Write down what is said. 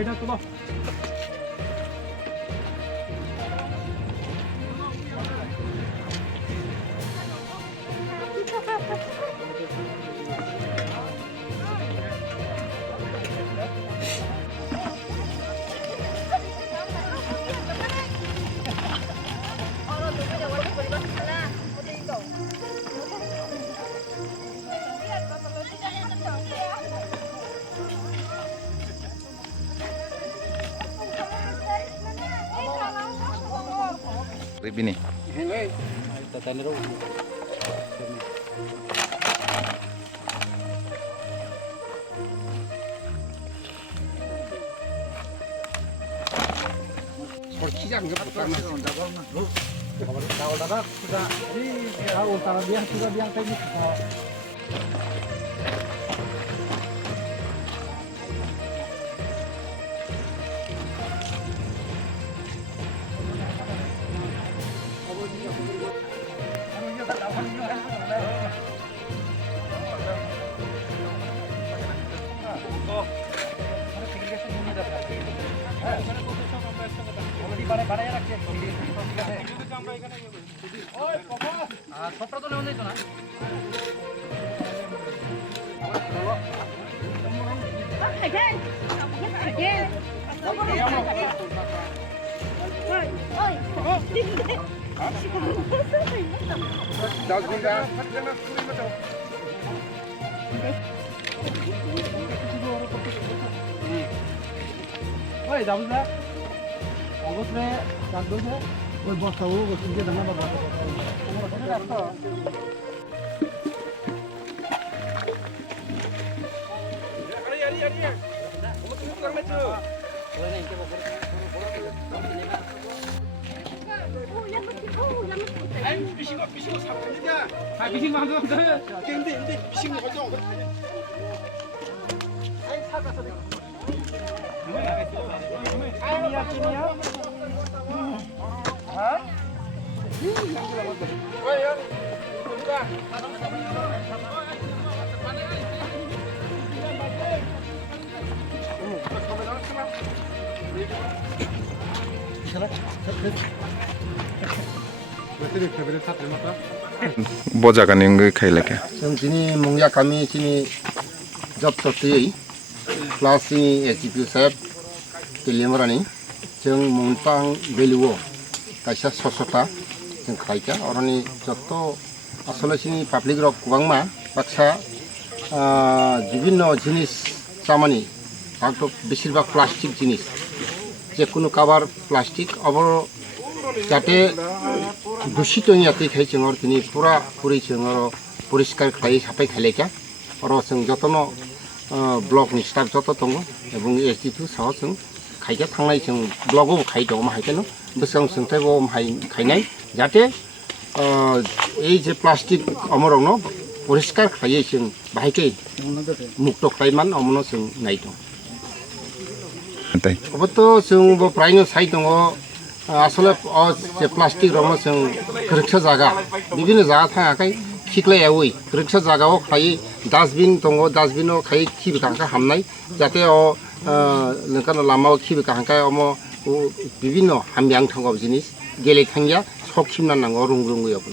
এটা তো Ribini. Oi, dah boleh. Bagus ni, bagus ni. Oi, bos tahu, bos dia dah nama bagus. Bising mahal tu. Ini bising macam apa? Boja kan yang kai lagi. Sini mungkin kami sini job tertiai, plus ini SGP saya kelimparan jeng muntang belu, kaisa sosota jeng kaita orang ini joto asal sini public rock kuang ma paksa বিভিন্ন জিনিস সামানি আগটো বেশিরভাগ plastic জিনিস যে কোনো কাবার plastic অবর যাতে দূষিত ইয়াতে খাই जों তিনি পুরা পুরি जों পরিষ্কার খাই সাফাই খাইলেকা আর जों যতন ব্লকনি স্টাফ যত দङ এবং एसडि2 साव जों खायगा थांनाय जों ब्लकआव खाय दङ माहायकेनो बेसां सोंथायबो खायनाय जाते এই যে প্লাস্টিক অমরনো পরিষ্কার খাইয়ে जों बाहायके मुक्त खायमान अमनो जों नाय दङ अबतो जों प्रायनो साइ दङ আসলে যে প্লাস্টিক রং जों गोरोबसा जागा বিভিন্ন জায়গা थाङाखै खिख्लायावै गोरोबसा जागायाव खायो डास्टबिन दङ डास्टबिनाव खायो खिबो कांखा हामनाय जाते नोंखानो लामायाव खिबो कांखा अमो বিভিন্ন हामयां थांगाव जिनिस गेले थांगिया सब खिमना नांगौ रुं रुंगैयाव